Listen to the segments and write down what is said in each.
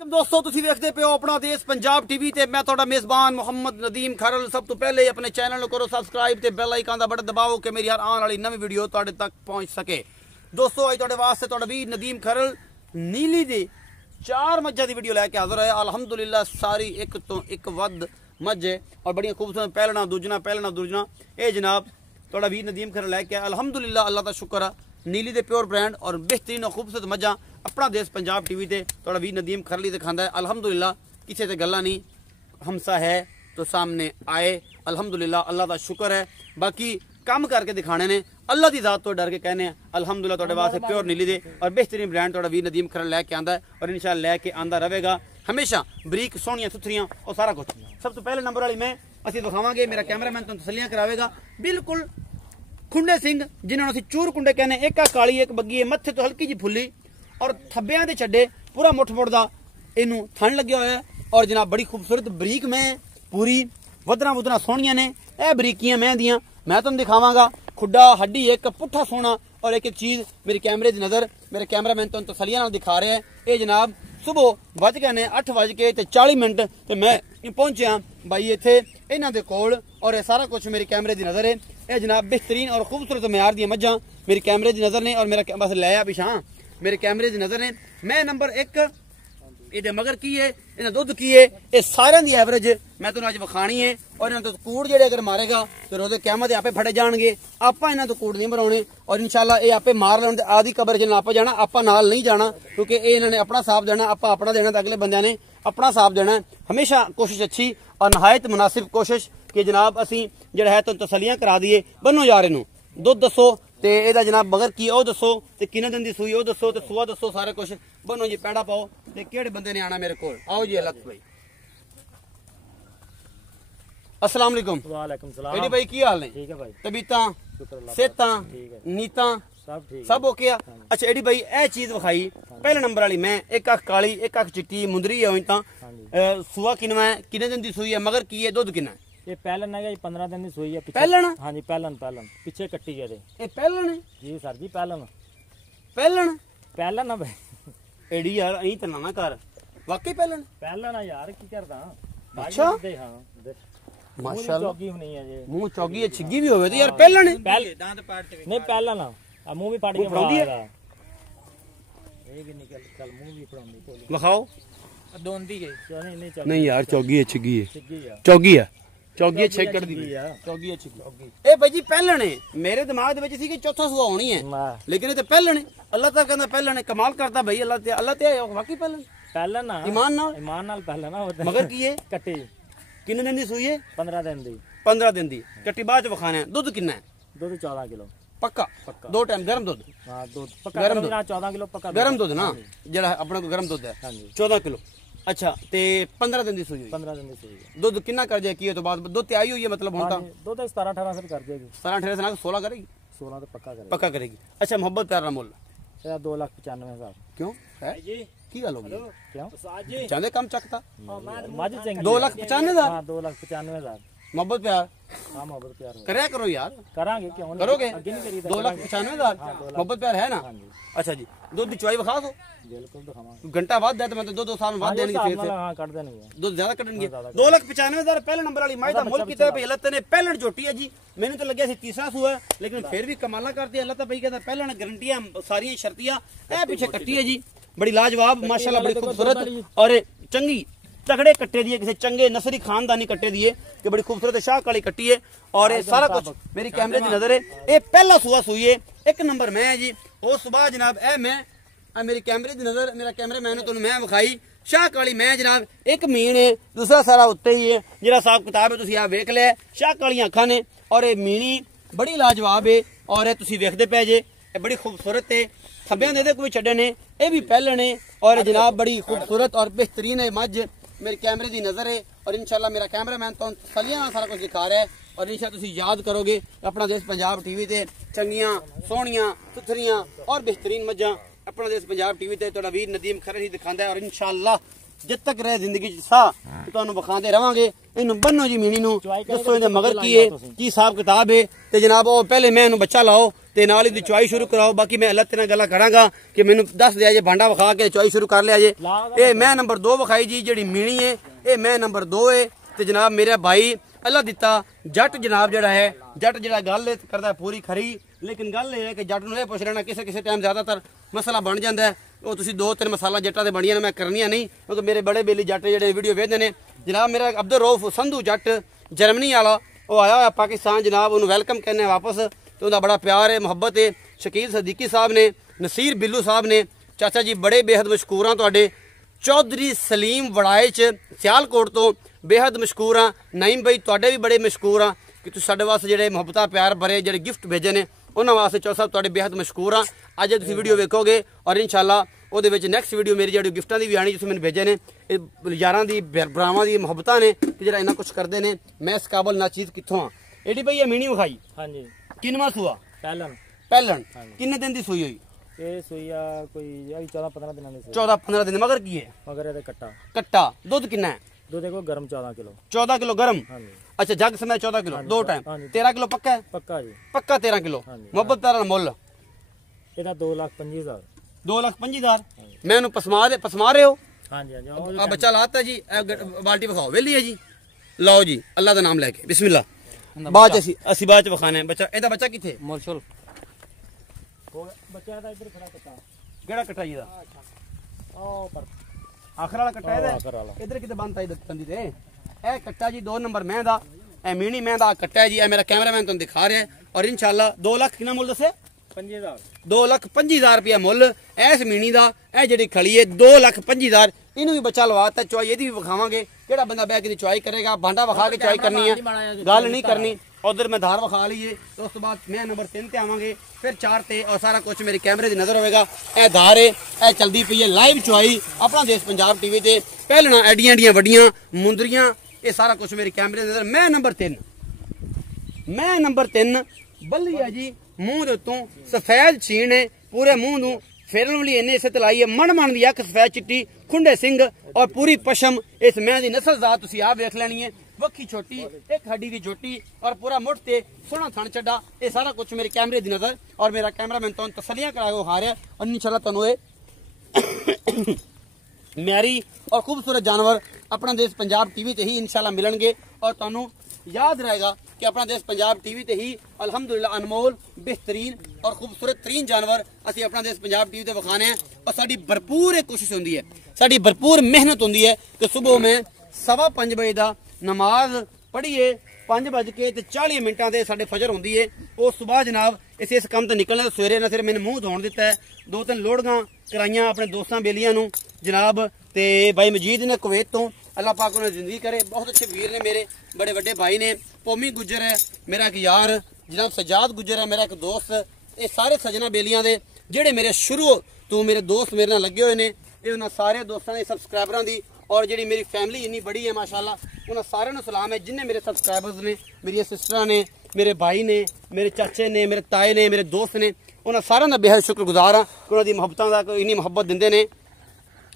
दोस्तों तुसी देखते पे हो अपना देश पंजाब टीवी ते मैं तुहाडा मेजबान मुहम्मद नदीम खरल। सब तो पहले अपने चैनल करो सबसक्राइब ते बेल आइकन दा बटन दबाओ कि मेरी हर आने वाली नवी वीडियो तुहाडे तक पहुंच सके। दोस्तों अज तुहाडे वास्ते तुहाडा वीर नदीम खरल नीली दी 4 मज्झां दी वीडियो लैके हाजिर है। अलहमदुलिल्लाह सारी एक तो एक वध मज्झ है और बड़ियां खूबसूरत पहलना दूजना ये जनाब तुहाडा वीर नदीम खरल लैके अलहमदुलिल्लाह अल्लाह दा शुक्र है। नीली दे प्योर ब्रांड और बेहतरीन और खूबसूरत मज्झां अपना देश पंजाब टीवी ते थोड़ा वीर नदीम खरली दिखाता है। अल्हम्दुलिल्लाह किसी से गल्ला नहीं, हमसा है तो सामने आए। अल्हम्दुलिल्लाह अल्लाह का शुक्र है। बाकी काम करके दिखाने ने अल्लाह की जात तो डर के कहने हैं अल्हम्दुलिल्लाह तुहाडे वास्ते प्योर नीली दे और बेहतरीन ब्रांड तुहाडा वीर नदीम खरल लैके आंदा है और इंशाअल्लाह लैके आंदा रहेगा हमेशा। बरीक सोहनियां सुथरियां और सारा कुछ। सब तो पहले नंबर वाली मैं असीं दिखावांगे, मेरा कैमरामैन तुहानूं तसल्लियां करावेगा। बिल्कुल खुंडे सिंह जिन्होंने असीं चूर कुंडे कहने, एक काली एक बग्गी है, मत्थे तो हल्की जी फुल्ली और थब्बियां दे छड्डे पूरा मुठ मुठ दा इनू थन लग्या होया है। और जनाब बड़ी खूबसूरत बरीक मैं पूरी वदना वुदना सोहनियां ने ए बरीकियां मैं दियां मैं तुहानूं दिखावांगा। खुड्डा हड्डी एक पुट्ठा सोना और एक चीज मेरी कैमरे दी नजर मेरे कैमरामैन तुहानूं तसल्लियां नाल दिखा रहा है। ये जनाब सुबह वज गए ने 8:40 ते मैं पहुंचा भाई इत्थे इन्हां दे कोल और ये सारा कुछ मेरी कैमरे दी नजर है। ये जनाब बेहतरीन और खूबसूरत म्यार दी मज्झां मेरी कैमरे दी नजर ने और मेरा बस लै पिछा मेरे कैमरे दी नजर ने। मैं नंबर 1 ये मगर की है, इन्हें दुध की है, ये सारे दी एवरेज मैं तुहानूं अज विखाणी है। और इन्हां तो कूड़ जेडे अगर मारेगा फिर ओहदे क़यामत आपे फड़े जाणगे। आपां इन्हां तो कूड़ नहीं मराउणे और इंशाअल्लाह ये आपे मार लैण ते आदी कबर च ना जाना, आपां नाल नहीं जाना क्योंकि ये इन्हां ने अपना साफ देना, आपां अपना देना, अगले बंदियां ने अपना साफ देना। हमेशा कोशिश अच्छी और नहायत मुनासिब कोशिश कि जनाब असीं जिहड़ा है तुहानूं तसल्लियां करा दईए। बनो यार इनू दुध दसो ते एदा जनाब मगर की ओ दसो ते किन्ने दिन दी सूई ओ दसो ते सुआ दसो, सारे कुछ बनो जी पैड़ा पाओ ते केड़े बंदे ने आना मेरे कोल। आओ जी अलग भाई। अस्सलाम वालेकुम। वालेकुम सलाम। एडी भाई की हाल ने? ठीक है भाई। तबीयतां सेहतां नीतां सब ठीक सब ओके आ। अच्छा एडी भाई ए चीज विखाई पहले नंबर वाली मैं एक अख काली एक अख चिट्टी मुंदरी है होई तां सुआ किनवा है, किन्ने दिन दी सूई है, मगर की है, दुध किन्ना है? ये पहलन है 15 दिन की सुई है। पहलन? हाँ जी पहलन पीछे कट्टी है ये पहलन है जी सर जी। पहलन है भाई। एडी यार अहीं तना ना कर वाकई पहलन है यार की करदा। अच्छा हां माशाल्लाह चौगी होनी है जी। मुंह चौगी है छिग्गी भी होवे तो यार पहलन है। दांत पाटते नहीं पहलन आ मुंह भी पाट के फड़ाउंदी है। ये भी निकल कल मुंह भी फड़ाउंदी कोली दिखाओ। दोंदी गई नहीं यार चौगी है छिग्गी है चौगी है चौगी छेक कर दी चौगी छिग्गी। ए भाई जी पहलन है मेरे दिमाग दे विच सी कि चौथा सुआ होनी है लेकिन ये ते पहलन है। अल्लाह ताला कहंदा पहलन है, कमाल करता भाई अल्लाह ते वाकई पहलन ना ईमान नाल पहलन ना मगर की है कट्टी किन्ने दिन दी सूई है? 15 दिन दी कट्टी बाद च विखाना है। दुध किन्ना है? दूध 14 किलो पक्का 2 टाइम गर्म दुध। हां दूध पक्का गर्म दूध 14 किलो पक्का गर्म दुध ना जेड़ा अपने को गर्म दुध है 14 किलो। अच्छा ते 15 दिन दी सूई हुई। 15 दिन दी सूई है। दुध कितना कर जाए की तो बाद दुध ते आई हुई है मतलब हुन ता दुध 17-18 से कर देगी। 17-18 से ना 16 करेगी। 16 तो पक्का करेगी। अच्छा मोहब्बत प्यार का मुल्ल 2,95,000 क्यों है जी की गल होगी? क्यों चांदे कम चकता मज चंगी 2,95,000। हां 2,95,000 मोहब्बत प्यार। हां मोहब्बत प्यार करया करो यार। करांगे क्यों नहीं करोगे? आगे नहीं करी 2,95,000 मोहब्बत प्यार है ना? अच्छा जी दूध दी चुवाई विखा दो। बिल्कुल दिखावांगे। घंटा बाद दे तो मैं तो 2 साल बाद देंगे फिर से। हां कर देंगे दूध ज्यादा कटणगे। 2,95,000 पहले नंबर वाली माई दा मुल्क की तरफ अल्लाह तने पहलन झोटी है जी। मैंने तो लग्या सी तीसरा सुआ लेकिन फिर भी कमाला करती है। अल्लाह ता भाई कहता पहलन गारंटियां सारी शर्तियां ए पीछे कट्टी है जी बड़ी लाजवाब माशाल्लाह बड़ी खूबसूरत और चंगी तगड़े कट्टे दिए किसी चंगे नसरी खानदानी कट्टे दिए कि बड़ी खूबसूरत शाह काली कट्टी है। और ये सारा कुछ मेरी कैमरे की नजर है। ये पहला सुआ सुई है एक नंबर मैं है जी। उस सुबह जनाब ए मैं मेरी कैमरे की नजर मेरा कैमरे मैन तुहानूं मैं विखाई शाह काली मैं जनाब एक मीन है दूसरा सारा उत्ते ही है जिहड़ा हिसाब किताब है तुसीं आ वेख लिया। शाह कालियां अखां ने और ये मीनी बड़ी लाजवाब है और ये तुसीं वेखदे पे जे बड़ी खूबसूरत है। थब्बियां दे कोई छड्डे ने ये भी पहलन है और जनाब बड़ी खूबसूरत और बेहतरीन है मझ मेरे कैमरे की नजर है। और इंशाल्लाह मेरा कैमरामैन तो तसल्लियां सारा कुछ दिखा रहा है और इंशाल्लाह तुसीं याद करोगे अपना देश पंजाब टीवी ते चंगियां सोहनियां सुथरियां और बेहतरीन मज्झां अपना देश पंजाब टीवी ते तुहाडा वीर नदीम खरल ही दिखांदा है। और इंशाल्लाह जब तक रहे जिंदगी साह ਤੁਹਾਨੂੰ ਵਿਖਾਉਂਦੇ ਰਵਾਂਗੇ ਇਹਨੂੰ ਬੰਨੋ ਜੀ ਮੀਣੀ ਨੂੰ ਦੱਸੋ ਇਹਦੇ ਮਗਰ ਕੀ ਹੈ ਕੀ ਹਿਸਾਬ ਕਿਤਾਬ ਹੈ ਤੇ ਜਨਾਬ ਉਹ ਪਹਿਲੇ ਮੈਂ ਇਹਨੂੰ ਬੱਚਾ ਲਾਓ ਤੇ ਨਾਲ ਇਹਦੀ ਚੁਆਈ ਸ਼ੁਰੂ ਕਰਾਓ ਬਾਕੀ ਮੈਂ ਅੱਲਾਹ ਤੇਰੇ ਨਾਲ ਗੱਲਾਂ ਕਰਾਂਗਾ ਕਿ ਮੈਨੂੰ ਦੱਸ ਦਿਆ ਜੇ ਭਾਂਡਾ ਵਿਖਾ ਕੇ ਚੁਆਈ ਸ਼ੁਰੂ ਕਰ ਲਿਆ ਜੇ ਇਹ ਮੈਂ ਨੰਬਰ 2 ਵਿਖਾਈ ਜੀ ਜਿਹੜੀ ਮੀਣੀ ਹੈ ਇਹ ਮੈਂ ਨੰਬਰ 2 ਹੈ ਤੇ ਜਨਾਬ ਮੇਰਾ ਭਾਈ ਅੱਲਾ ਦਿੱਤਾ ਜੱਟ ਜਨਾਬ ਜਿਹੜਾ ਹੈ ਜੱਟ ਜਿਹੜਾ ਗੱਲ ਕਰਦਾ ਪੂਰੀ ਖਰੀ ਲੇਕਿਨ ਗੱਲ ਇਹ ਹੈ ਕਿ ਜੱਟ ਨੂੰ ਇਹ ਪੁੱਛ ਲੈਣਾ ਕਿਸੇ ਕਿਸੇ ਟਾਈਮ ਜ਼ਿਆਦਾਤਰ ਮਸਲਾ ਬਣ ਜਾਂਦਾ ਹੈ ਉਹ ਤੁਸੀਂ 2-3 ਮਸਾਲਾ ਜੱਟਾਂ ਦੇ ਬਣੀਆਂ ਨੇ ਮੈਂ ਕਰਨੀਆਂ ਨਹੀਂ ਕਿਉਂਕਿ ਮੇਰੇ ਬੜੇ ਬੇਲੀ ਜੱਟ ਜਿਹੜੇ ਵੀਡੀਓ ਵੇਖਦੇ ਨੇ ਜਨਾਬ ਮੇਰਾ ਅਬਦੁਲ ਰਊਫ ਸੰਧੂ ਜੱਟ ਜਰਮਨੀ ਵਾਲਾ ਉਹ ਆਇਆ ਹੋਇਆ ਪਾਕਿਸਤਾਨ ਜਨਾਬ ਉਹਨੂੰ ਵੈਲਕਮ ਕਰਨੇ ਵਾਪਸ ਤੇ ਉਹਦਾ ਬੜਾ ਪਿਆਰ ਹੈ ਮੁਹੱਬਤ ਹੈ ਸ਼ਕੀਲ ਸਦੀਕੀ ਸਾਹਿਬ ਨੇ ਨਸੀਰ ਬਿੱਲੂ ਸਾਹਿਬ ਨੇ ਚਾਚਾ ਜੀ ਬੜੇ ਬੇहद ਮਸ਼ਕੂਰ ਹਾਂ ਤੁਹਾਡੇ ਚੌਧਰੀ ਸਲੀਮ ਵੜਾਏ ਚ ਸਿਆਲਕੋਟ ਤੋਂ ਬੇहद ਮਸ਼ਕੂਰ ਹਾਂ ਨਾਇਮ ਭਾਈ ਤੁਹਾਡੇ ਵੀ ਬੜੇ ਮਸ਼ਕੂਰ ਹਾਂ ਕਿ ਤੁਸੀਂ ਸਾਡੇ ਵਾਸਤੇ ਜਿਹੜੇ ਮੁਹੱਬਤਾਂ ਪਿਆਰ ਭਰੇ ਜਿਹੜੇ ਗਿਫਟ ਭੇਜੇ ਨੇ ਉਹਨਾਂ ਵਾਸਤੇ ਚੌ ਸਾਹਿਬ ਤੁਹਾਡੇ ਬੇहद ਮਸ਼ਕੂਰ ਹਾਂ ਅੱਜ ਤੁਸੀਂ ਵੀਡੀਓ ਵੇਖੋਗੇ ਔਰ ਇਨਸ਼ਾਅੱਲਾ ਉਹਦੇ ਵਿੱਚ ਨੈਕਸਟ ਵੀਡੀਓ ਮੇਰੀ ਜਿਹੜੀ ਗਿਫਟਾਂ ਦੀ ਵੀ ਆਣੀ ਜਿਸ ਮੈਨੂੰ ਭੇਜੇ ਨੇ ਇਹ ਯਾਰਾਂ ਦੀ ਭਰਾਵਾਂ ਦੀ ਮੁਹੱਬਤਾਂ ਨੇ ਕਿ ਜਿਹੜਾ ਇਹਨਾਂ ਕੁਝ ਕਰਦੇ ਨੇ ਮੈਂ ਇਸ ਕਾਬਲ ਨਾ ਚੀਜ਼ ਕਿੱਥੋਂ ਆ ਐਡੀ ਭਾਈ ਇਹ ਮੀਣੀ ਵਿਖਾਈ ਹਾਂਜੀ ਕਿੰਨਵਾਂ ਸੂਆ ਪਹਿਲਣ ਕਿੰਨੇ ਦਿਨ ਦੀ ਸੂਈ ਹੋਈ ਇਹ ਸੂਈ ਆ ਕੋਈ 14-15 ਦਿਨਾਂ ਦੀ 14-15 ਦਿਨ ਮਗਰ ਕੀ ਹੈ ਮਗਰ ਇਹਦੇ ਕੱਟਾ ਦੁੱਧ ਕਿੰਨਾ ਹੈ ਦੁੱਧ ਦੇਖੋ ਗਰਮ 14 ਕਿਲੋ 14 ਕਿਲੋ ਗਰਮ ਹਾਂਜੀ अच्छा जग समय 14 किलो दो टाइम 13 किलो पक्का है ਪੱਕਾ ਜੀ पक्का 13 किलो मोहब्बत प्यारा मुल ਇਹਦਾ 2,25,000 2,25,000 मैं पसमा रहे हो ਹਾਂਜੀ ਹਾਂਜੀ आ बच्चा लाता जी बाल्टी बखाओ वेली है जी लाओ जी अल्लाह का नाम लेके बिस्मिल्लाह बाद असी बाद बखाने बच्चा एदा बच्चा किथे ਮੁਰਸ਼ਲ ਬੱਚਾ ਦਾ ਇੱਧਰ ਖੜਾ ਕੱਟਾ केड़ा कट्टा जी दा ਉਹ ਪਰ आखिर वाला कट्टा है ਆਖਰ ਵਾਲਾ इधर किते बनता इधर तंदी ते ए कट्टा जी 2 नंबर मैं दा ए मीनी मैं दा कट्टा है जी ए मेरा कैमरामैन तुम दिखा रहा है और इंशाल्लाह 2 लाख कितना मुल दसे 25,000 2,25,000 रुपया मुल इस मीनी दा ए जेडी खड़ी है 2,25,000 इनू भी बच्चा लवाता चुआई एदी भी विखावांगे केड़ा बंदा बैग दी चुआई करेगा भांडा विखा के चुआई करनी है गल नहीं करनी उधर मैं धार विखा लीए तो उस बाद मैं नंबर 3 ते आवांगे फिर 4 ते और सारा कुछ मेरे कैमरे दी नजर होएगा ए धार है ए चलदी पई है लाइव चुआई अपना देश पंजाब टीवी ते पहलना एडियां एडियां वड्डियां मुंदरियां ये सारा कुछ मेरे कैमरे दी नजर मैं नंबर 3 बल्ली है जी मूंह दे उत्तों सफेद छीन है पूरे मुंह नूं फेरन वाली इन्ने इसे तलाई है मन दी अख सफेद चिट्टी खुंडे सिंह और पूरी पशम इस मैं दी नस्ल जात तुसी आप देख लेनी है वक्खी छोटी एक हड्डी की छोटी और पूरा मुठ ते सोना थन चड्डा ये सारा कुछ मेरे कैमरे दी नजर और मेरा कैमरामैन तो तसलियां करा के खा रहा और इंशाल्लाह तुहानू ये म्यारी और खूबसूरत जानवर अपना देश पंजाब टीवी ते ही इंशाल्लाह मिलणगे और तुहानू याद रहेगा कि अपना देश पंजाब टीवी ते ही अल्हम्दुलिल्लाह अनमोल बेहतरीन और खूबसूरत तरीन जानवर असी अपना देश पंजाब टीवी ते विखाने और साडी भरपूर कोशिश होंदी है साडी भरपूर मेहनत होंदी है कि सुबह में 5:15 बजे दा नमाज पढ़िए 5:40 ते साडे फजर होंदी है उस सुबह जनाब इस काम तो निकलने तो सवेरे ना सिर्फ मैंने मुंह धोन दिता है 2-3 लोड़गा कराइया अपने दोस्तों बेलियां नू जनाब ते भाई मजीद ने कुवैत तो अल्लाह पाक उन्हें जिंदगी करे बहुत अच्छे वीर ने मेरे बड़े बड़े भाई ने पोमी गुजर है मेरा एक यार जनाब सजाद गुजर है मेरा एक दोस्त ये सारे सजना बेलियां दे जेड़े मेरे शुरू तो मेरे दोस्त मेरे नाल लगे हुए ने ये उन्हां सारे दोस्तां दे सबसक्राइबरां दी और जी मेरी फैमिली इन्नी बड़ी है माशाल्लाह उन्हें सारे नूं सलाम है जिन्हें मेरे सबसक्राइबर्स ने मेरी सिस्टर ने मेरे भाई ने मेरे चाचे ने मेरे ताए ने मेरे दोस्त ने उन्हें सारे का बेहद शुक्रगुजार हाँ कि उन्होंने मुहब्बतों का इन्नी मुहब्बत देंगे ने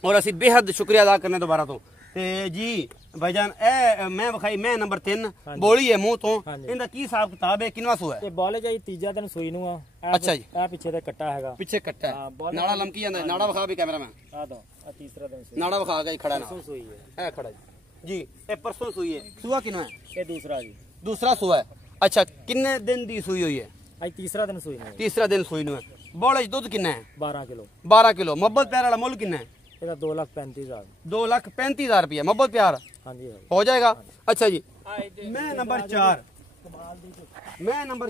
और असी बेहद शुक्रिया अदा करने दोबारा तो जी भाईजान ए मैं विखाई मैं नंबर 3 बोली है मुंह तो इनका की हिसाब किताब है किनवा सू है बॉले जाई तीजा दिन सूई नु आ अच्छा जी आ पीछे ते कट्टा हैगा पीछे कट्टा है नाड़ा लमकी जांदा है नाड़ा विखा भी कैमरा में आ दो आ तीसरा दिन सूई नाड़ा विखा के खड़ा ना सूई है खड़ा जी ए परसों सूई है सुआ किना है ये दूसरा जी दूसरा सुआ है अच्छा कितने दिन दी सूई हुई है आज तीसरा दिन सूई है तीसरा दिन सूई नु है बोले दूध कितना है 12 किलो मोहब्बत प्यार वाला मुल कितना है 2,35,000 2,35,000 रुपया मोहब्बत प्यार हाँ जी हो जाएगा अच्छा जी मैं नंबर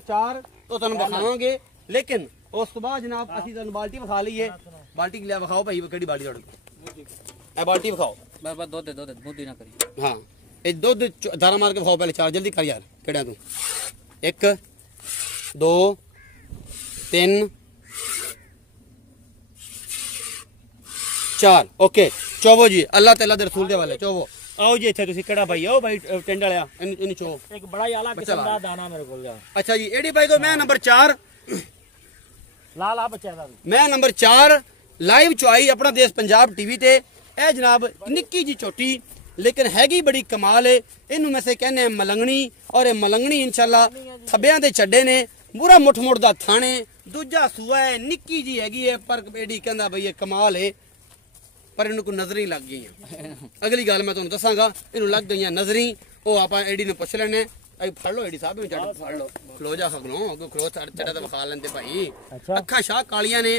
4 तो तुम दिखावांगे लेकिन उस बाद जनाब असि तुम बाल्टी विखा लीए बाल्टी के लिए विखाओ भाई केड़ी बाल्टी ए बाल्टी विखाओ बस दो मुद्दी ना करी हां ए दूध धारा मार के विखाओ पहले 4 जल्दी कर यार केड़ा तू 1 2 3 4 ओके चोवो जी अल्लाह ताला दे रसूल दे वाले चोवो आओ जी इत्थे तुसी केड़ा भाई आओ भाई टेंड वाला इन चो एक बड़ा ही आला किस्म दा दाना मेरे कोल जा अच्छा जी एडी भाई को मैं नंबर 4 ला बच्चा दा मैं नंबर 4 लाइव चुआई अपना देश पंजाब टीवी ते ਇਹ ਜਨਾਬ ਨਿੱਕੀ ਜੀ ਝੋਟੀ लेकिन हैगी बड़ी कमाल है। इनू वैसे कहने मलंगनी और मलंगनी इंशाल्लाह थब्बियां दे छड्डे ने बुरा मुठ मुठ दा थाने दूजा सूआ है निक्की जी हैगी है पर बेड़ी कहंदा भई ये कमाल है पर इन्हू को नजरी लग गई अगली गल मैं तुहानू दसांगा इन्हू लग गई नजरी ओ आपां एडी ने पुछ लेने फड़ लो एडी साहब चढ़ फड़ लो खलो जा खगनो खलो चढ़ा तो विखा लेंदे भाई अखा शाह कालियां ने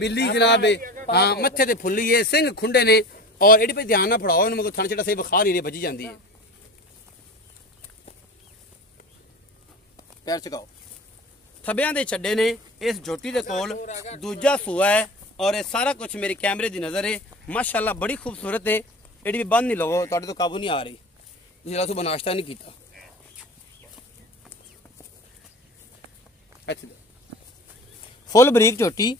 बिल्ली जनाब हां मत्थे ते फुल्ली है सिंह खुंडे ने और एडी पे ध्यान ना फड़ाओ इन्हू थन छड़ा सही विखा नहीं रही बजी जाती है पैर चकाओ थब्बियां दे छड्डे ने इस झोटी दे कोल दूजा सूआ है और ये सारा कुछ मेरे कैमरे दी नजर है माशाअल्लाह बड़ी खूबसूरत है एडी भी बंद नहीं लवो तुहाडे तो काबू नहीं आ रही जिला सुबह नाश्ता नहीं कीता फुल बरीक झोटी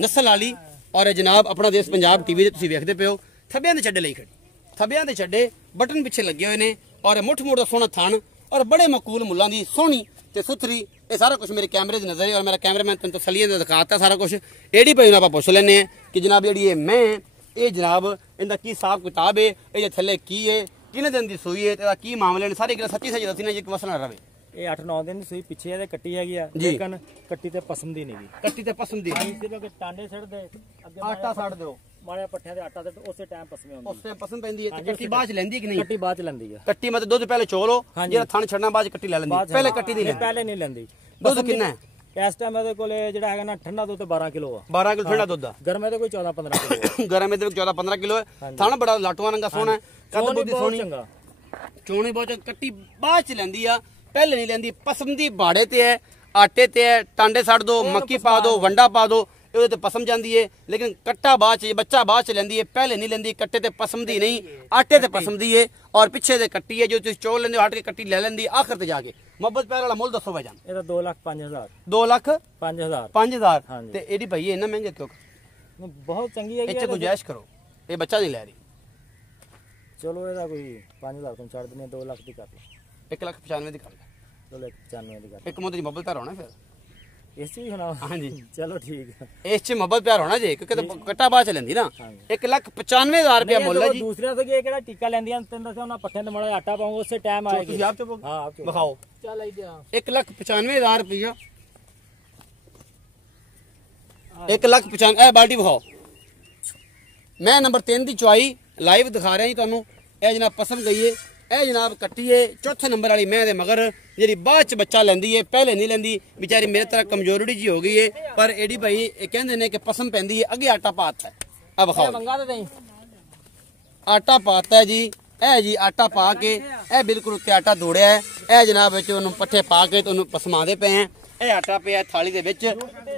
नस्ल वाली और जनाब अपना देश पंजाब टीवी तुसीं वेखदे पे हो थब्बियां दे छड्डे लई खड़ी थब्बियां दे छड्डे बटन पिछे लगे हुए ने और मुठ मुठ दा सोहना थान और बड़े मकूल मुल्लां दी सोहनी ते सुथरी ये सारा कुछ मेरे कैमरे दी नजर है और मेरा कैमरामैन तुम तसल्ली दे दिखाता सारा कुछ एडी भाई आप पुछ लेने कि जनाब जेहड़ी ये मैं ये जनाब इनका की हिसाब किताब है ये थल्ले की है किने दिन दी सूई है ते की मामले ने सारी गल सच्ची सच्ची दसी ना जी मसला रवे ਇਹ 8-9 ਦਿਨ ਦੀ ਸੂਈ ਪਿੱਛੇ ਇਹਦੇ ਕੱਟੀ ਹੈਗੀ ਆ ਲੇਕਿਨ ਕੱਟੀ ਤੇ ਪਸੰਦ ਹੀ ਨਹੀਂਗੀ ਕੱਟੀ ਤੇ ਪਸੰਦ ਦੀ ਸਿਰਫ ਟਾਂਡੇ ਛੱਡਦੇ ਅੱਗੇ ਆਟਾ ਛੱਡ ਦਿਓ ਮਾੜੇ ਪੱਠਿਆਂ ਦੇ ਆਟਾ ਤੇ ਉਸੇ ਟਾਈਮ ਪਸਮੇ ਹੁੰਦੀ ਉਸੇ ਪਸੰਦ ਪੈਂਦੀ ਹੈ ਤੇ ਕੱਟੀ ਬਾਅਦ ਚ ਲੈਂਦੀ ਕਿ ਨਹੀਂ ਕੱਟੀ ਬਾਅਦ ਚ ਲੈਂਦੀ ਆ ਕੱਟੀ ਮਤ ਦੁੱਧ ਪਹਿਲੇ ਚੋਲੋ ਜਿਹੜਾ ਥਣ ਛੱਡਣਾ ਬਾਅਦ ਚ ਕੱਟੀ ਲੈ ਲੈਂਦੀ ਪਹਿਲੇ ਕੱਟੀ ਨਹੀਂ ਲੈਂਦੀ ਪਹਿਲੇ ਨਹੀਂ ਲੈਂਦੀ ਦੁੱਧ ਕਿੰਨਾ ਹੈ ਇਸ ਟਾਈਮ ਇਹਦੇ ਕੋਲੇ ਜਿਹੜਾ ਹੈਗਾ ਨਾ ਠੰਡਾ ਦੁੱਧ 12 ਕਿਲੋ ਆ 12 ਕਿਲੋ ਠੰਡਾ ਦੁੱਧ ਆ ਗਰਮ ਇਹਦੇ ਕੋਈ 14-15 ਕਿਲੋ ਗਰਮ ਇਹਦੇ ਵਿੱਚ 14-15 ਕਿਲੋ ਹੈ ਥਣ ਬੜਾ ਲਾਟੂਆਂ ਰੰਗਾ ਸੋਹਣਾ ਕੱਦ ਬੁੱਧੀ ਸੋਹਣੀ ਚੰਗਾ ਚੋਣੀ ਬਹੁਤ ਕੱਟੀ ਬਾਅਦ ਚ ਲੈਂਦੀ ਆ पहले नहीं लेंदी पसंदी बाड़े ते है आटे ते है टांडे साड़ दो मक्की पा दो वंडा पा दो ये तो पसंद जाती है लेकिन कट्टा बाद बच्चा बाद च लेंदी है पहले नहीं लेंदी कट्टे ते पसंदी नहीं आटे ते पसंदी है और पिछे ते कट्टी है जो तुम चोल लेंदे हट के कट्टी ले लेंदी आखिर ते जाके मोहब्बत पैर वाला मुल दसो भाईजान ये 2,05,000 2,05,000 ते एडी भाई इतना महंगे क्यों बहुत चंगी है इच्चे गुंजाइश करो ये बच्चा नहीं ले रही चलो ਇਹਦਾ ਕੋਈ 5,000 तुम ਛੱਡ ਦਿੰਦੇ 2 ਲੱਖ ਦੀ ਕਰ ਲਓ 1,95,000 ਦੀ ਕਰ ਲੈ ਚਲੋ 195 ਦੀ ਕਰ ਇੱਕ ਮੁੱਦ ਦੀ ਮੁਹੱਬਤ ਪਿਆਰ ਹੋਣਾ ਫਿਰ ਇਸ ਚ ਵੀ ਹੋਣਾ ਹਾਂਜੀ ਚਲੋ ਠੀਕ ਹੈ ਇਸ ਚ ਮੁਹੱਬਤ ਪਿਆਰ ਹੋਣਾ ਜੇ ਕਿਉਂਕਿ ਕੱਟਾ ਬਾਅਦ ਚ ਲੈਂਦੀ ਨਾ 1,95,000 ਰੁਪਏ ਮੁੱਲ ਹੈ ਜੀ ਦੂਸਰਿਆਂ ਤੋਂ ਇਹ ਕਿਹੜਾ ਟੀਕਾ ਲੈਂਦੀਆਂ ਤੈਨੂੰ ਦੱਸਿਆ ਉਹਨਾਂ ਪੱਠਿਆਂ ਤੇ ਮਾੜਾ ਆਟਾ ਪਾਉਂਗਾ ਉਸੇ ਟਾਈਮ ਆਏਗੀ ਤੁਸੀਂ ਆਪ ਚੁੱਪ ਹਾਂ ਆਪ ਚੁੱਪ ਵਿਖਾਓ ਚੱਲ ਆਈ ਜਾ 1,95,000 ਰੁਪਇਆ 1,95,000 ਇਹ ਬਾਲਟੀ ਵਿਖਾਓ ਮੈਂ ਨੰਬਰ 3 ਦੀ ਚੁਆਈ ਲਾਈਵ ਦਿਖਾ ਰਿਹਾ ਜੀ ਤੁਹਾਨੂੰ ਇਹ ਜਨਾਬ ਪਸੰਦ ਗਈ ਹੈ ਇਹ ਜਨਾਬ ਕੱਟੀਏ ਚੌਥੇ ਨੰਬਰ ਵਾਲੀ ਮੈਂ ਦੇ ਮਗਰ ਜਿਹੜੀ ਬਾਅਦ ਚ ਬੱਚਾ ਲੈਂਦੀ ਏ ਪਹਿਲੇ ਨਹੀਂ ਲੈਂਦੀ ਵਿਚਾਰੀ ਮੇਰੇ ਤਰ੍ਹਾਂ ਕਮਜ਼ੋਰੜੀ ਜੀ ਹੋ ਗਈ ਏ ਪਰ ਏਡੀ ਭਾਈ ਇਹ ਕਹਿੰਦੇ ਨੇ ਕਿ ਪਸੰਦ ਪੈਂਦੀ ਏ ਅੱਗੇ ਆਟਾ ਪਾਤਾ ਹੈ ਆ ਵਿਖਾਓ ਮੰਗਾ ਦੇ ਦੇਈ ਆਟਾ ਪਾਤਾ ਹੈ ਜੀ ਇਹ ਜੀ ਆਟਾ ਪਾ ਕੇ ਇਹ ਬਿਲਕੁਲ ਉੱਤੇ ਆਟਾ ਦੋੜਿਆ ਹੈ ਇਹ ਜਨਾਬ ਵਿੱਚ ਉਹਨੂੰ ਪੱਠੇ ਪਾ ਕੇ ਤੁਹਾਨੂੰ ਪਸਮਾਦੇ ਪਏ ਆ ਇਹ ਆਟਾ ਪਿਆ ਥਾਲੀ ਦੇ ਵਿੱਚ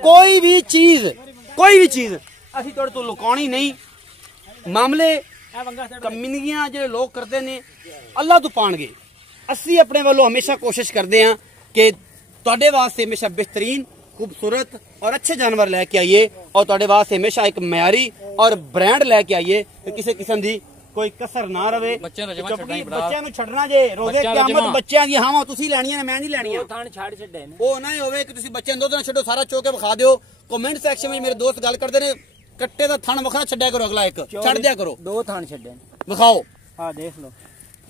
ਕੋਈ ਵੀ ਚੀਜ਼ ਅਸੀਂ ਤੁਹਾਡੇ ਤੋਂ ਲੁਕਾਉਣੀ ਨਹੀਂ ਮਾਮਲੇ ਕਮਿੰਨੀਆਂ ਜਿਹੜੇ ਲੋਕ ਕਰਦੇ ਨੇ ਅੱਲਾਹ ਤੋਂ ਪਾਣਗੇ ਅਸੀਂ ਆਪਣੇ ਵੱਲੋਂ ਹਮੇਸ਼ਾ ਕੋਸ਼ਿਸ਼ ਕਰਦੇ ਹਾਂ ਕਿ ਤੁਹਾਡੇ ਵਾਸਤੇ ਹਮੇਸ਼ਾ ਬਿਹਤਰੀਨ खूबसूरत और अच्छे जानवर लैके आइए और तुहाडे वास्ते हमेशा एक मयारी और ब्रांड लैके आइए किसी किस्म की कोई कसर ना रवे बच्चों नूं छड्डना जे रोजे क़यामत बच्चों दी हावां तुसीं लैणियां ने मैं नहीं लैणियां थान छाड़ छड्डे ने ओ ना होवे कि तुसीं बच्चों दुध ना छड्डो सारा चो के विखा दिओ कमेंट सेक्शन में मेरे दोस्त गल करदे ने कट्टे दा थण वखरा छड्डिया करो अगला एक छड्ड दिया करो दो थान छड्डे ने विखाओ हां देख लो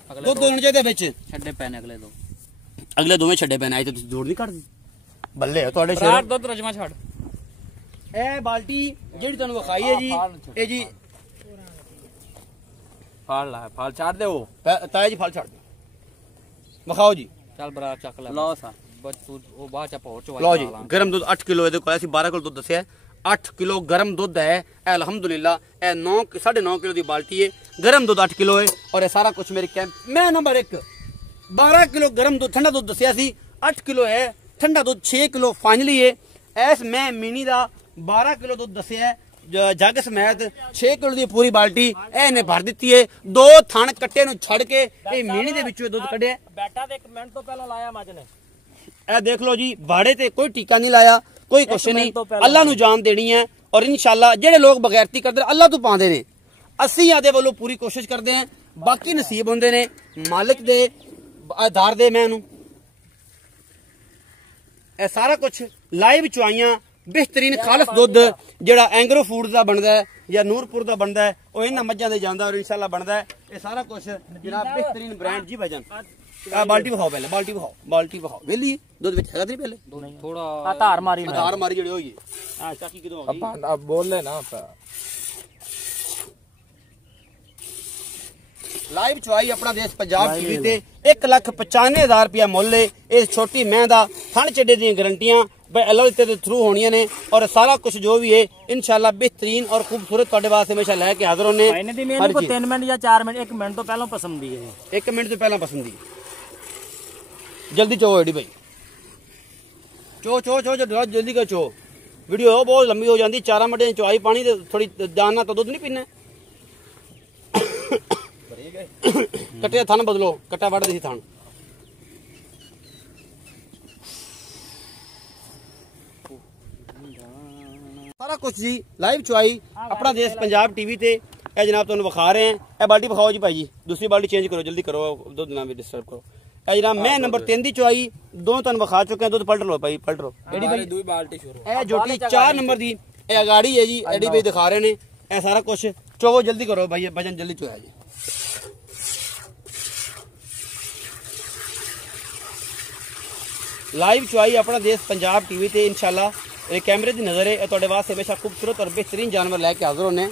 दुध दोने चाहीदे विच छड्डे पैने अगले दोवें छड्डे पैने आई ते तुसीं जोड़ नहीं कढदे ਬੱਲੇ ਤੁਹਾਡੇ ਸ਼ੇਰ ਦੁੱਧ ਰਜਮਾ ਛੱਡ ਇਹ ਬਾਲਟੀ ਜਿਹੜੀ ਤੁਹਾਨੂੰ ਵਿਖਾਈ ਹੈ ਜੀ ਇਹ ਜੀ ਫਾਲ ਲਾ ਫਾਲ ਛੱਡ ਦਿਓ ਤਾਇਆ ਜੀ ਫਲ ਛੱਡ ਦਿਓ ਵਿਖਾਓ ਜੀ ਚੱਲ ਬਰਾ ਚੱਕ ਲੈ ਲਓ ਸਾ ਬਸ ਤੂੰ ਉਹ ਬਾਅਦ ਚ ਪਹੁੰਚ ਚੋ ਲਓ ਜੀ ਗਰਮ ਦੁੱਧ 8 ਕਿਲੋ ਇਹਦੇ ਕੋਲ ਅਸੀਂ 12 ਕਿਲੋ ਦੁੱਧ ਦੱਸਿਆ 8 ਕਿਲੋ ਗਰਮ ਦੁੱਧ ਹੈ ਅਲਹਮਦੁਲਿਲਾ ਇਹ 9.5 ਕਿਲੋ ਦੀ ਬਾਲਟੀ ਹੈ ਗਰਮ ਦੁੱਧ 8 ਕਿਲੋ ਹੈ ਔਰ ਇਹ ਸਾਰਾ ਕੁਝ ਮੇਰੇ ਕੈਂਪ ਮੈਂ ਨੰਬਰ 1 12 ਕਿਲੋ ਗਰਮ ਦੁੱਧ ਠੰਡਾ ਦੁੱਧ ਦੱਸਿਆ ਸੀ 8 ਕਿਲੋ ਹੈ ठंडा दुध 6 किलो फाइनली है ऐस मैं मिनी का 12 किलो दुध दसिया जग समेत 6 किलो की पूरी बाल्टी इन्हें भर दी है दो थण कट्टे छड़ के मिनी के विचों दुध कढ़िया बैठा ते 1 मिनट तो पहला लाया मज ने ए देख लो जी बाड़े ते कोई टीका नहीं लाया कोई कुछ नहीं अल्लाह नू जान देनी है और इंशाल्लाह जेडे लोग बगैरती करते अल्लाह तो पाते ने असी आदे वालों पूरी कोशिश करते हैं बाकी नसीब होंदे ने मालिक दे आधार दे मैं ਇਹ ਸਾਰਾ ਕੁਝ ਲਾਈਵ ਚੁਆਈਆਂ बेहतरीन खालस दुध जिहड़ा एंग्रो फूड का बनता है या नूरपुर का बनता है वो इन्हां मझां दे जांदा और इंशाल्लाह बनता है ये सारा कुछ जनाब बेहतरीन ब्रांड जी भाईजान बाल्टी बखाओ पहले बाल्टी बखाओ वेली दुध विच हैगा नहीं पहले थोड़ा धार मारी जिहड़ी होई हां चाकी किदों हो गई अब बोल ले ना लाइव चवाई अपना देश पंजाब टीवी ते 1,95,000 रुपया मुल है इस छोटी मैं दा थन चड्डे दी गारंटियां अल्लाह के थ्रू होनी ने और सारा कुछ जो भी है इंशाल्लाह बेहतरीन और खूबसूरत तुहाडे वास्ते हमेशा लेके हाजिर होने 3 मिनट या 4 मिनट 1 मिनट तो पहले पसंद दी है 1 मिनट तो पहले पसंद दी जल्दी चो एडी भाई चो जल्दी का चो वीडियो बहुत लंबी हो जाती 4 मिनट चवाई पानी थोड़ी जान तो दुध नहीं पीना कट्टे थान बदलो कट्टा वड़ दी थान सारा कुछ जी लाइव चुआई अपना देश पंजाब टीवी ते ए जनाब तुहानू विखा रहे हैं ए बाल्टी विखाओ जी भाई जी दूसरी बाल्टी चेंज करो जल्दी करो दुध ना भी डिस्टर्ब करो ए जनाब मैं नंबर 3 दी चुआई दोनों तुहानू विखा चुके हैं दुध पलट लो भाई पलट लो एडी भाई दूसरी बाल्टी शुरू ए जोटी 4 नंबर दी ए गाड़ी है जी एडी भाई दिखा रहे ने ए सारा कुछ चोवो जल्दी करो भाई भजन जल्दी चुआया जी लाइव चुआई अपना देश पंजाब टीवी ते इंशाल्लाह कैमरे की नज़र है तुहाडे वास्ते हमेशा खूबसूरत और बेहतरीन जानवर लैके हाजिर होने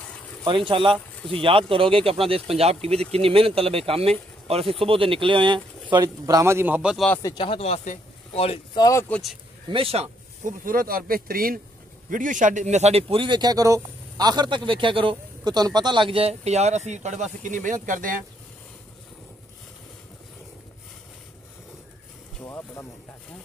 और इंशाल्लाह तुसीं याद करोगे कि अपना देश पंजाब टीवी ते कितनी मेहनत तलब काम है और असीं सुबह से निकले हुए हैं थोड़ी ब्राह्मा की मुहब्बत वास्ते चाहत वास्ते और सारा कुछ हमेशा खूबसूरत और बेहतरीन वीडियो साडी पूरी वेख्या करो आखिर तक वेख्या करो कि तुहानू पता लग जाए कि यार असीं तुहाडे वास्ते कितनी मेहनत करते हैं बड़ा मोटा है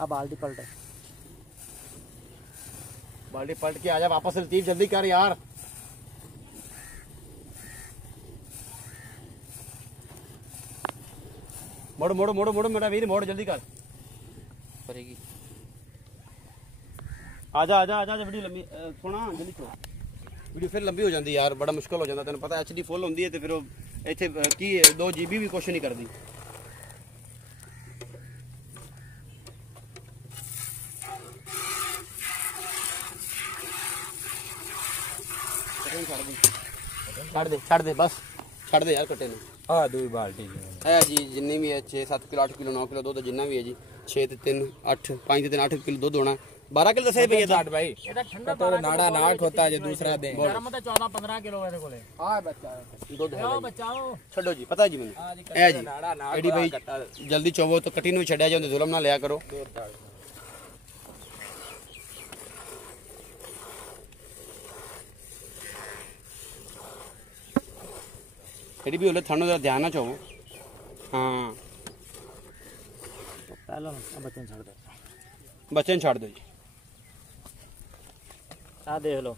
अब बाल्टी पलट के आजा वापस लतीफ जल्दी कर यार मोड़ मेरा वीर मोड़ जल्दी कर पड़ेगी आजा वीडियो लंबी सुना जल्दी छोड़ वीडियो फिर लंबी हो जाती यार बड़ा मुश्किल हो जाता तेन पता HD फुल होंगी है तो फिर इतने की 2 GB भी कुछ नहीं करती छड़ दे बस छड़ दे यार कट्टे ने आ दूई बाल्टी है जी जिन्नी भी है 6-7 किलो 8 किलो 9 किलो दूध जिन्ना भी है जी 6 ते 3 8 5 ते 3 8 किलो दूध होना 12 किलो दसे भैया दाट भाई एटा ठंडा तो नाड़ा नाट होता है जो दूसरा दे गरम तो 14-15 किलो मेरे कोले हां बच्चा दूध है बचाओ छोड़ो जी पता जी मैंने है जी एडी भाई जल्दी चोवो तो कटी नु छड्या जांदे जुल्म ना लिया करो एडी भी होले थानो जरा ध्यान ना चाहो हां पहले बच्चन छोड़ दे बच्चन छोड़ दो जी आ देख लो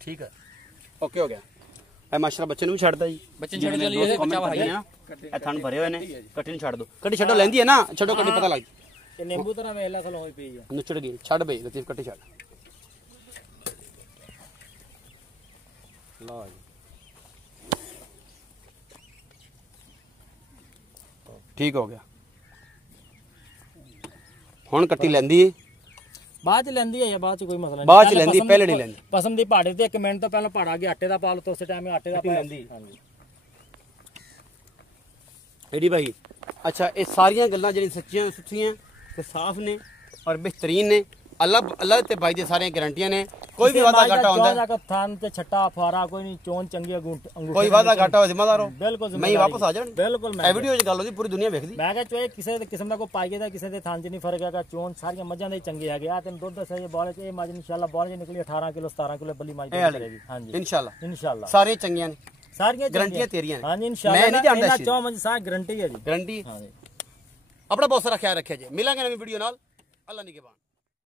ठीक है ओके हो गया ए माशाल्लाह बच्चन भी छड़दा जी बच्चन छड़ चलिए बच्चा भाई ए थान भरे हुए ने कटी नु छड़ दो कटी छड़ो लेंदी है ना छड़ो कटी पता लग ये नींबू तरह वेला खलो होई पई है नुचड़ गई छड़ बई लतीफ कटी छड़ लो ठीक हो गया हुन कट्टी लेंदी है बाद च लेंदी है या बाद च कोई मसला नहीं बाद च लेंदी पहले नहीं लेंदी पसंद दी पाड़े ते 1 मिनट तो पहले पाड़ा के आटे दा पा लो तो उस टाइम में आटे दा पा लेंदी एडी भाई अच्छा ये सारियां गल्लां जेडी सच्चियां सुथियां ते साफ ने और बेहतरीन ने अल्लाह ते भाई दे सारे गारंटियां ने कोई भी वादा घाटा होंदा है थान ते छट्टा फवारा कोई नहीं चोन चंगी अंगूठे कोई वादा घाटा हो जिम्मेदार हो बिल्कुल मैं वापस आ जाण बिल्कुल मैं वीडियो च गल होदी पूरी दुनिया देखदी मैं कह चोए किसे किस्म दा कोई पाई दा किसे दे थान च नहीं फर्क हैगा चोन सारी मज्जां दे चंगे हैगे आ तेन दुध सही बाले च मज इंशाल्लाह बाले च निकली 18 किलो 17 किलो बल्ली मज करेगी हां जी इंशाल्लाह सारे चंगियां ने सारियां गारंटियां तेरियां हां जी इंशाल्लाह मैं नहीं जानदा चो मज सारी गारंटी है जी गारंटी हां जी अपना बहुत सारा ख्याल रखिया जी मिलांगे नवी वीडियो नाल अल्लाह निगहबान।